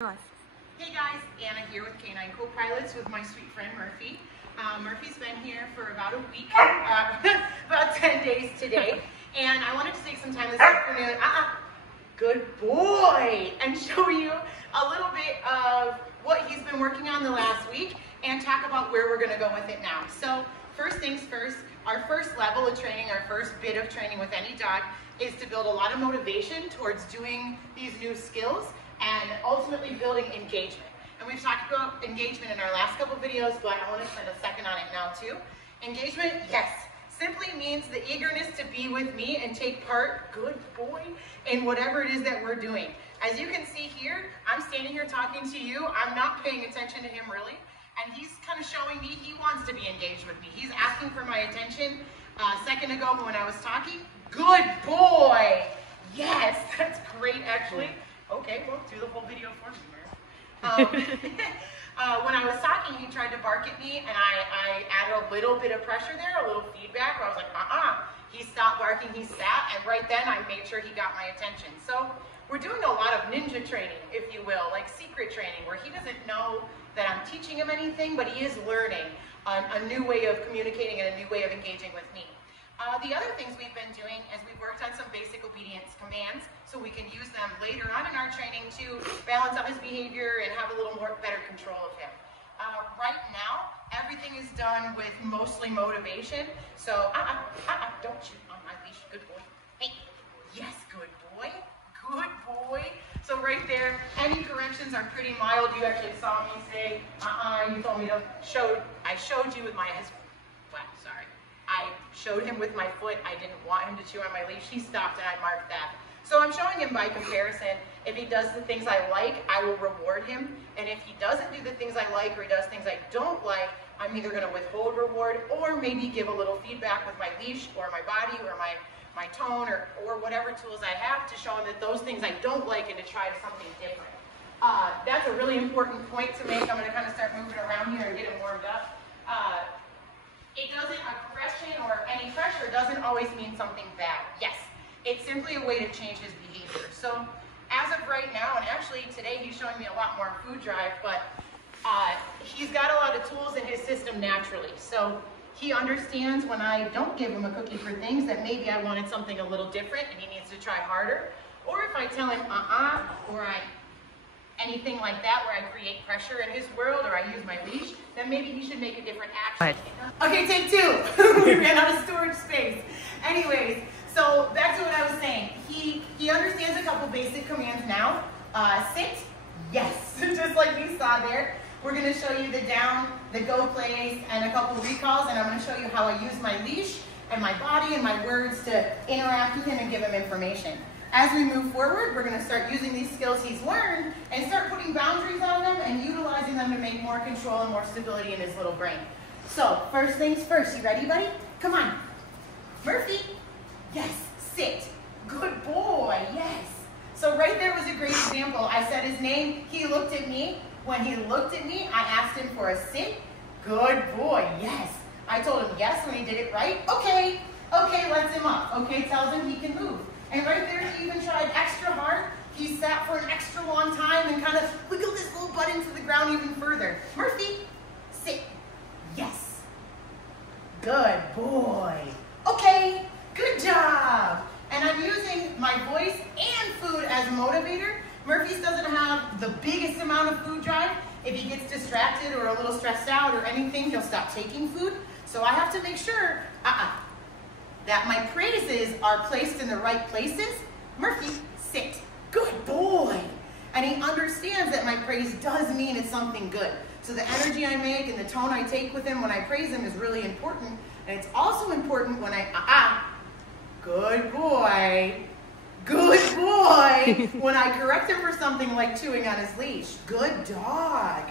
Hey guys, Anna here with Canine Co-Pilots with my sweet friend Murphy. Murphy's been here for about a week, about 10 days today, and I wanted to take some time this afternoon, good boy, and show you a little bit of what he's been working on the last week and talk about where we're going to go with it now. So first things first, our first level of training, our first bit of training with any dog is to build a lot of motivation towards doing these new skills and ultimately building engagement. And we've talked about engagement in our last couple videos, but I want to spend a second on it now too. Engagement, yes, simply means the eagerness to be with me and take part, good boy, in whatever it is that we're doing. As you can see here, I'm standing here talking to you. I'm not paying attention to him really, and he's kind of showing me he wants to be engaged with me. He's asking for my attention a second ago when I was talking. Good boy, yes, that's great actually. Okay, well, do the whole video for me, when I was talking, he tried to bark at me, and I added a little bit of pressure there, a little feedback, where I was like, He stopped barking, he sat, and right then I made sure he got my attention. So we're doing a lot of ninja training, if you will, like secret training, where he doesn't know that I'm teaching him anything, but he is learning a new way of communicating and a new way of engaging with me. The other things we've been doing is we've worked on some basic obedience commands so we can use them later on in our training to balance out his behavior and have a little more better control of him. Right now, everything is done with mostly motivation. So, don't shoot on my leash, good boy. Hey, yes, good boy, good boy. So right there, any corrections are pretty mild. You actually saw me say, you told me to I showed you with my, I showed him with my foot. I didn't want him to chew on my leash. He stopped and I marked that. So I'm showing him by comparison. If he does the things I like, I will reward him. And if he doesn't do the things I like or he does things I don't like, I'm either going to withhold reward or maybe give a little feedback with my leash or my body or my tone or whatever tools I have to show him that those things I don't like and to try something different. That's a really important point to make. I'm going to kind of start moving around here and get him warmed up. A correction or any pressure doesn't always mean something bad. Yes, it's simply a way to change his behavior. So as of right now, and actually today he's showing me a lot more food drive, but he's got a lot of tools in his system naturally. So he understands when I don't give him a cookie for things that maybe I wanted something a little different and he needs to try harder. Or if I tell him or anything like that where I create pressure in his world or I use my leash, then maybe he should make a different action. Okay, take two. We ran out of storage space. Anyways, so back to what I was saying. He understands a couple basic commands now. Sit, yes, just like you saw there. We're going to show you the down, the go plays, and a couple recalls, and I'm going to show you how I use my leash and my body and my words to interact with him and give him information. As we move forward, we're going to start using these skills he's learned and start putting boundaries on them and utilizing them to make more control and more stability in his little brain. So, first things first. You ready, buddy? Come on. Murphy. Yes. Sit. Good boy. Yes. So right there was a great example. I said his name. He looked at me. When he looked at me, I asked him for a sit. Good boy. Yes. I told him yes when he did it right. Okay. Okay, lets him up. Okay, tells him he can move. And right there, he even tried extra hard. He sat for an extra long time and kind of wiggled his little butt into the ground even further. Murphy, sit. Yes. Good boy. Okay, good job. And I'm using my voice and food as a motivator. Murphy's doesn't have the biggest amount of food drive. If he gets distracted or a little stressed out or anything, he'll stop taking food. So I have to make sure, that my praises are placed in the right places. Murphy, sit. Good boy. And he understands that my praise does mean it's something good. So the energy I make and the tone I take with him when I praise him is really important. And it's also important when I, good boy. Good boy. When I correct him for something like chewing on his leash. Good dog.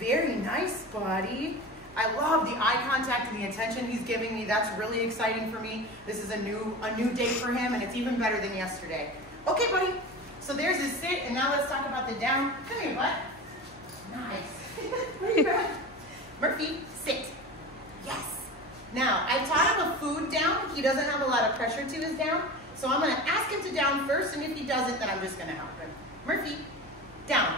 Very nice, buddy. I love the eye contact and the attention he's giving me. That's really exciting for me. This is a new day for him, and it's even better than yesterday. Okay, buddy. So there's his sit, and now let's talk about the down. Come here, bud. Nice. Where you at? Murphy, sit. Yes. Now, I taught him a food down. He doesn't have a lot of pressure to his down, so I'm going to ask him to down first, and if he does it, then I'm just going to help him. Murphy, down.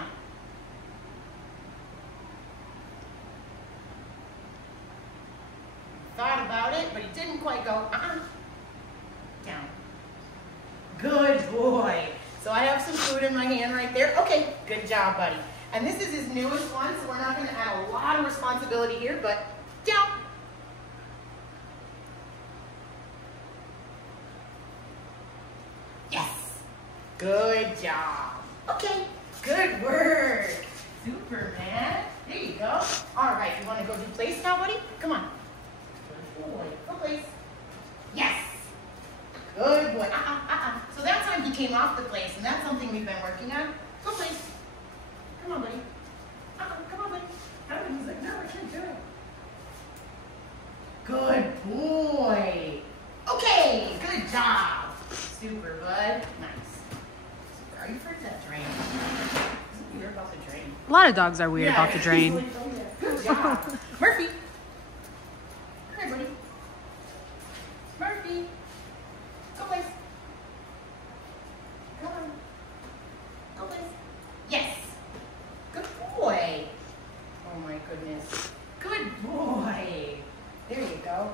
about it, but he didn't quite go, down. Good boy. So I have some food in my hand right there. Okay, good job, buddy. And this is his newest one, so we're not gonna add a lot of responsibility here, but down. Yes. Good job. Okay, good work. Super, man. There you go. All right, you wanna go do place now, buddy? Come on. Good boy, go place. Yes. Good boy. So that time he came off the place, and that's something we've been working on. Go place. Come on, buddy. Come on, buddy. Oh, he's like, no, I can't do it. Good boy. Okay, good job. Super, bud. Nice. Super. Are you afraid of that drain? Isn't weird about the drain? A lot of dogs are weird about the drain. Like, oh, yeah. Good job. Murphy. Come here, buddy. Murphy. Go place. Come on. Go place. Yes. Good boy. Oh my goodness. Good boy. There you go.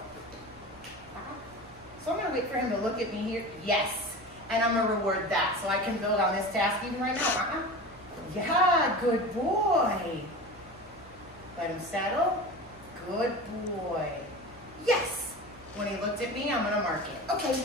So I'm going to wait for him to look at me here. Yes. And I'm going to reward that so I can build on this task even right now. Yeah, good boy. Let him settle. Good boy. Yes. When he looked at me, I'm going to mark it. Okay.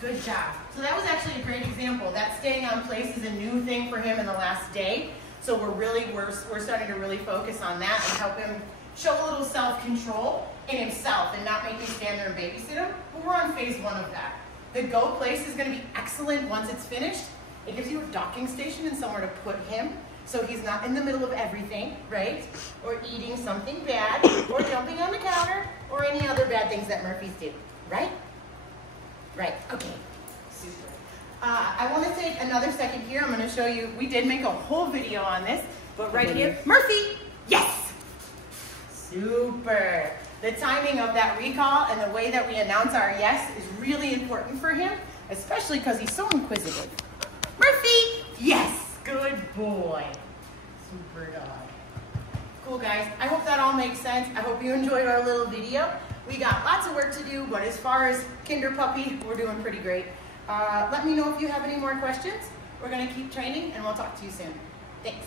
Good job. So that was actually a great example. That staying on place is a new thing for him in the last day. So we're starting to really focus on that and help him show a little self-control in himself and not make me stand there and babysit him. But we're on phase 1 of that. The go place is going to be excellent once it's finished. It gives you a docking station and somewhere to put him so he's not in the middle of everything, right? Or eating something bad, or jumping on the counter, or any other bad things that Murphys do, right? Right, okay, super. I want to take another second here. I'm going to show you, we did make a whole video on this, but right here, Murphy, yes! Super. The timing of that recall and the way that we announce our yes is really important for him, especially because he's so inquisitive. Murphy, yes, good boy. Super dog. Cool, guys. I hope that all makes sense. I hope you enjoyed our little video. We got lots of work to do, but as far as Kinder Puppy, we're doing pretty great. Let me know if you have any more questions. We're going to keep training, and we'll talk to you soon. Thanks.